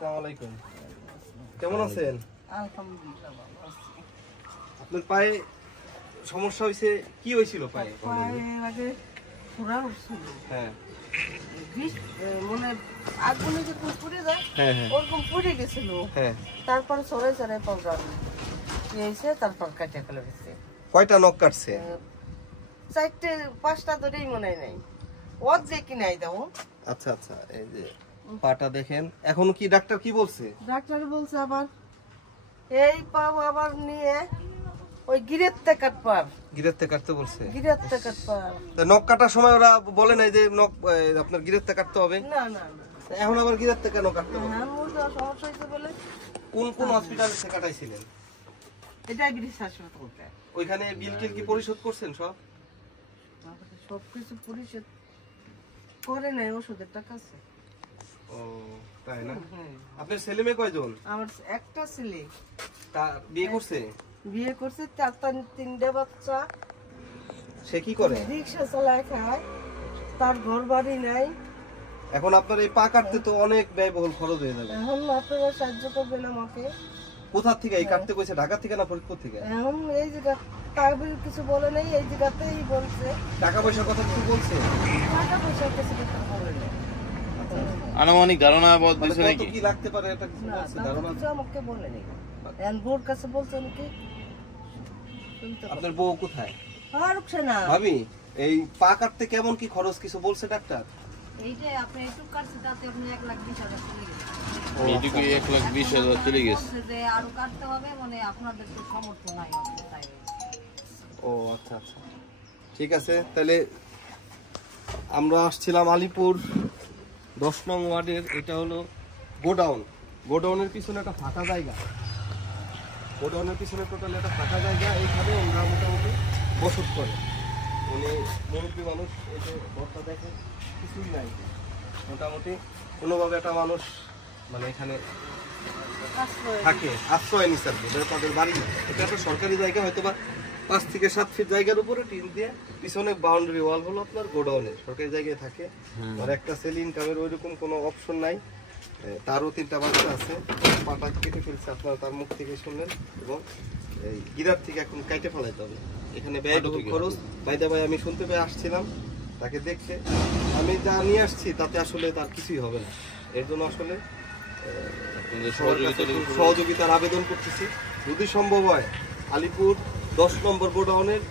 আসসালামু আলাইকুম। কেমন আছেন? আলহামদুলিল্লাহ ভালো আছি। আপনার পায়ে সমস্যা হয়েছে, কি হয়েছিল পায়ে? পায়ে আগে ফোড়া উঠছিল। হ্যাঁ মানে আগুনে যখন পুড়ে যায় হ্যাঁ হ্যাঁ ওরকম পুড়ে গেছিল। হ্যাঁ। তারপরে সরে সরে পাউডার এসে তারপর কাটিয়ে ফেলে গেছে। কয়টা নখ কাটছে? 4টে 5টা ধরেই মনে নাই, ওর যে কি নাই দাও। আচ্ছা আচ্ছা, এই যে পাটা দেখেন। এখন কি ডাক্তার কি বলছে? ডাক্তার বলছে আবার এই পাও আবার নিয়ে ওই গিরেতে কাটপার। গিরেতে কাটতে বলছে? গিরেতে কাটপার। তা নখ কাটার সময় ওরা বলে নাই যে নখ আপনার গিরেতে কাটতে হবে? না না না, এখন আবার গিরেতে কেন কাটতে হবে? হ্যাঁ মোর যা সমস্যা হয়েছে বলে। কোন কোন হসপিটালে সে কাটাইছিলেন? এটা গিরিশ হাসপাতালতে। ওইখানে বিল টিল কি পরিশোধ করছেন সব? সবকিছু পরিশোধ করে নাই, ওষুধের টাকা আছে। ও তাই না? হ্যাঁ। আপনার ছেলে মেয়ে কয়জন? আমার একটা ছেলে তা বিয়ে করছে? বিয়ে করছে, 3টে বাচ্চা। সে কি করে? রিক্সা চালায় খায়, তার ঘর বাড়ি নাই। এখন আপনার এই পা কাটতে তো অনেক ব্যয়বহুল খরচ হয়ে যাবে। এখন আপনারা সাহায্য করবেন আমাকে। কোথা থেকে এই কাটতে কইছে? ঢাকা থেকে না ফরিদপুর থেকে? এখন এই জায়গা তার কিছু বলে নাই, এই জায়গাতেই বলছে। টাকা পয়সার কথা কিছু বলছে? টাকা পয়সা কিছু বলে নাই। আনুমানিক ধারণা দিছে কত নাকি? কি লাগতে পারে এটা কিছু না, বলছে? তার ধারণা? কিছু আমাকে বলে নাই। এখন বোর কাছে বলছে নাকি শুনতে পাচ্ছি। আপনার বউ কোথায়? আর উঠছে না। ভাবি, এই পা কাটতে কেমন কি খরচ কিছু বলছে ডাক্তার? এই যে আপনি একটু কাটছে তাতে আপনি 1,20,000 চলে গেছে। এইটুকু 1,20,000 চলে গেছে। বলছে যে আরো কাটতে হবে, মানে আপনাদের তো সামর্থ্য নাই আপনি তাই। ও আচ্ছা আচ্ছা, ঠিক আছে। তাহলে আমরা আসছিলাম আলিপুর 10 নং ওয়ার্ডের। এটা হলো গোডাউন। গোডাউনের পিছনে একটা ফাঁকা জায়গা। গোডাউনের পিছনে টোটালি একটা ফাঁকা জায়গা। এইখানে ওরা মোটামুটি বসত করে। উনি মুরব্বী মানুষ। এই যে ঘরটা দেখেন, কিছুই নাই মোটামুটি। কোনোভাবে একটা মানুষ মানে এখানে থাকে, আশ্রয় নিচ্ছে আর কি। এটা তাদের বাড়ি না, এটা একটা সরকারি জায়গা। হয়তো বা 5 থেকে 7 ফিট জায়গার উপরে টিন দিয়ে পিছনে বাউন্ডারি ওয়াল হলো আপনার গোডাউনের। সরকারি জায়গায় থাকে। আর একটা সেল ইনকামের ওইরকম কোনো অপশন নাই। তারও 3টা বাচ্চা আছে। পাটা কেটে ফেলছে, আপনারা তার মুখ থেকে শুনলেন। এবং এই গিরার থেকে এখন কাইটে ফেলাইতে হবে। এখানে ব্যয়বহুল খরচ। বাইদা ভাই আমি শুনতে পেয়ে আসছিলাম তাকে দেখতে। আমি যা নিয়ে আসছি তাতে আসলে তার কিছুই হবে না। এর জন্য আসলে সহযোগিতার আবেদন করতেছি। যদি সম্ভব হয় আলিপুর 10 নম্বর গোডাউনের